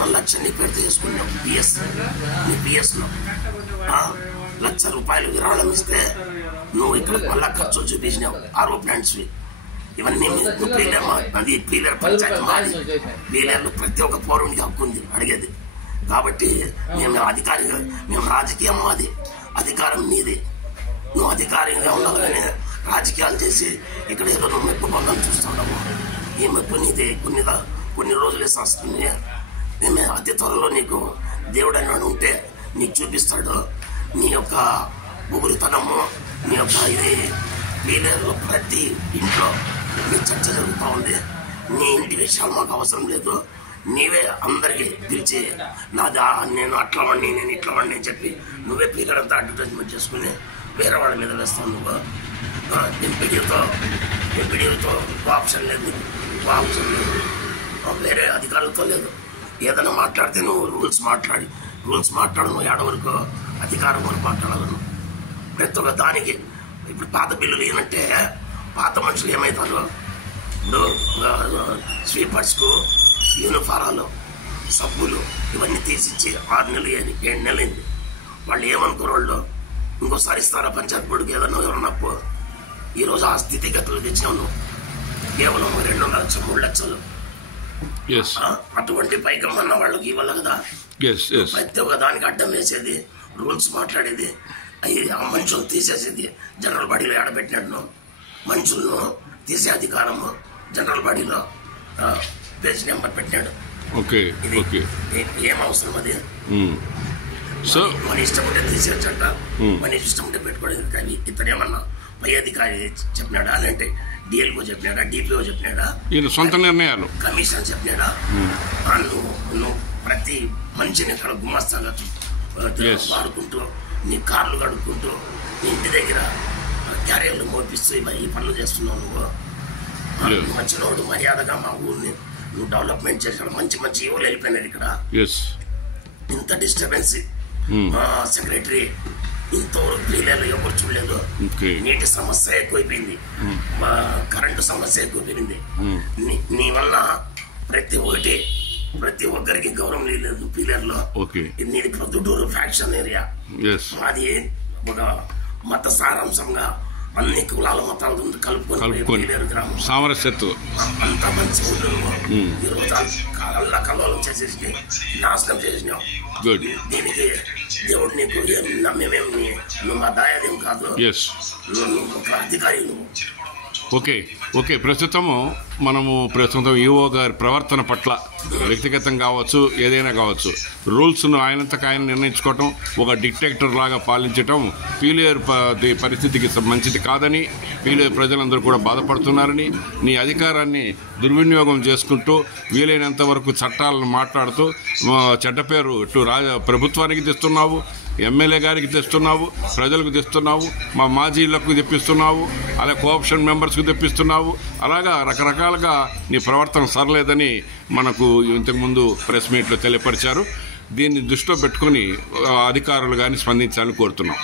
మొన్న 1,00,000 నీ పేరుతో చేసుకున్నావు పిఎస్. నీ పిఎస్లో ₹1,00,000 విరాళం ఇస్తే నువ్వు ఇక్కడ మళ్ళా ఖర్చులు చూపించినావు. ఆర్ఓ ప్లాంట్స్వి ఇవన్నీ అది పీలర్ పంచాయతీ మాది. పీలర్లు ప్రతి ఒక్క పౌరునికి హక్కు ఉంది అడిగేది. కాబట్టి మేము రాజకీయం మాది, అధికారం నీది. నువ్వు అధికారిగా ఉన్నావు కానీ రాజకీయాలు చేసి ఇక్కడ ఏదో నువ్వు మెప్పు పొందని చూస్తున్నావు. ఈ మెప్పు నీది కొన్ని రోజులే వస్తుంది. మేము అతి త్వరలో నీకు దేవుడు అని ఉంటే నీకు చూపిస్తాడు. నీ యొక్క బుగురుతనము, నీ యొక్క ఇది పీలర్లో ప్రతి ఇంట్లో నీ చర్చ జరుగుతూ ఉంది. నీ ఇంటి విషయాలు మాకు అవసరం లేదు. నీవే అందరికి పిలిచి నేను అట్లా వాడిని, నేను ఇట్లా వాడిని అని చెప్పి నువ్వే పీలర్ అంతా అడ్వర్టైజ్మెంట్ చేసుకుని వేరే వాళ్ళ మీద వేస్తావు. నువ్వు ఎంపీడీతో ఆప్షన్ లేదు, వేరే అధికారులతో లేదు. ఏదైనా మాట్లాడితే నువ్వు రూల్స్ మాట్లాడు. నువ్వు ఏడ వరకు అధికారం వరకు మాట్లాడాలను ప్రతి ఒక్క దానికి. ఇప్పుడు పాత బిల్లులు ఏమంటే పాత మనుషులు ఏమవుతారు, ఇప్పుడు స్వీపర్స్కు యూనిఫారాలు, సబ్బులు ఇవన్నీ తీసిచ్చి 6 నెలలు 7 నెలలైంది. వాళ్ళు ఏమనుకోరు, వాళ్ళు ఇంకోసారి ఇస్తారా పంచాయతీ బోర్డుకి ఏదన్నా ఎవరన్నప్పు. ఈరోజు ఆ స్థితిగతులు తెచ్చినావు నువ్వు. కేవలం 2 లక్షలు 3 లక్షలు అటువంటి పైకం అన్న వాళ్ళకి ఇవ్వాలి కదా. ప్రతి ఒక్క దానికి అడ్డం వేసేది, రూల్స్ మాట్లాడేది, ఆ మనుషులు తీసేసేది. జనరల్ బాడీలో ఆడబెట్టినట్టు మనుషులను తీసే అధికారము జనరల్ బాడీలో పేజ్ నెంబర్ పెట్టినాడు. ఏం అవసరం అది? మన ఇష్టం ఉంటే తీసేయచ్చంట, మన ఇష్టం ఉంటే పెట్టుకోలేదు. కానీ ఇతను ఏమన్నా పై అధికారి చెప్పినాడా, లేదంటే డిఎల్ఓ చెప్పినాడా, డిపిఓ చెప్పినాడా, సొంత నిర్ణయాలు కమిషన్ చెప్పినాడా? నువ్వు ప్రతి మనిషిని ఇక్కడ గుమస్తాగా వాడుకుంటూ, నీ కార్లు కడుక్కుంటూ, ఇంటి దగ్గర క్యారియర్లు మోపిస్తూ ఈ పనులు చేస్తున్నావు. నువ్వు వచ్చినోడు మర్యాదగా మా ఊరిని నువ్వు డెవలప్మెంట్ చేసిన మంచి ఈవోలు వెళ్ళిపోయినారు ఇక్కడ. ఇంత డిస్టర్బెన్స్ సెక్రటరీ ఇంతవరకు పీలర్లు ఎవరు చూడలేదు. నీటి సమస్య ఎక్కువైపోయింది, కరెంటు సమస్య ఎక్కువైపోయింది. నీ వల్ల ప్రతి ఒక్కరికి గౌరవం లేదు పీలర్లో. నీది ప్రొద్దుటూరు ఫ్యాక్షన్ ఏరియా, అది ఒక మత సారాంశంగా అన్ని కులాల మతాలు కలుపుకొని గ్రామం సామరస్యత అంత మంచి కల్లోలం చేసేసి నాశనం చేసినావు. దీనికి దేవుడు నీకు మేమేమి నువ్వు మా దాయాదేం కాదు, ఒక అధికారి నువ్వు. ప్రస్తుతం ఈఓ గారి ప్రవర్తన పట్ల వ్యక్తిగతం కావచ్చు, ఏదైనా కావచ్చు, రూల్స్ను ఆయనంతకు ఆయన నిర్ణయించుకోవటం, ఒక డిక్టేటర్ లాగా పాలించటం పీలేరు పరిస్థితికి మంచిది కాదని, పీలేరు ప్రజలందరూ కూడా బాధపడుతున్నారని, నీ అధికారాన్ని దుర్వినియోగం చేసుకుంటూ వీలైనంత వరకు చట్టాలను మాట్లాడుతూ చెడ్డ పేరు ఇటు ప్రభుత్వానికి తెస్తున్నావు, ఎమ్మెల్యే గారికి తెస్తున్నావు, ప్రజలకు తెస్తున్నావు, మా మాజీలకు తెప్పిస్తున్నావు, అలాగే కోఆప్షన్ మెంబర్స్కి తెప్పిస్తున్నావు. అలాగా రకరకాలుగా నీ ప్రవర్తన సరలేదని మనకు ఇంతకుముందు ప్రెస్ మీట్లో తెలియపరిచారు. దీన్ని దృష్టిలో పెట్టుకొని అధికారులు కానీ స్పందించాలని కోరుతున్నాం.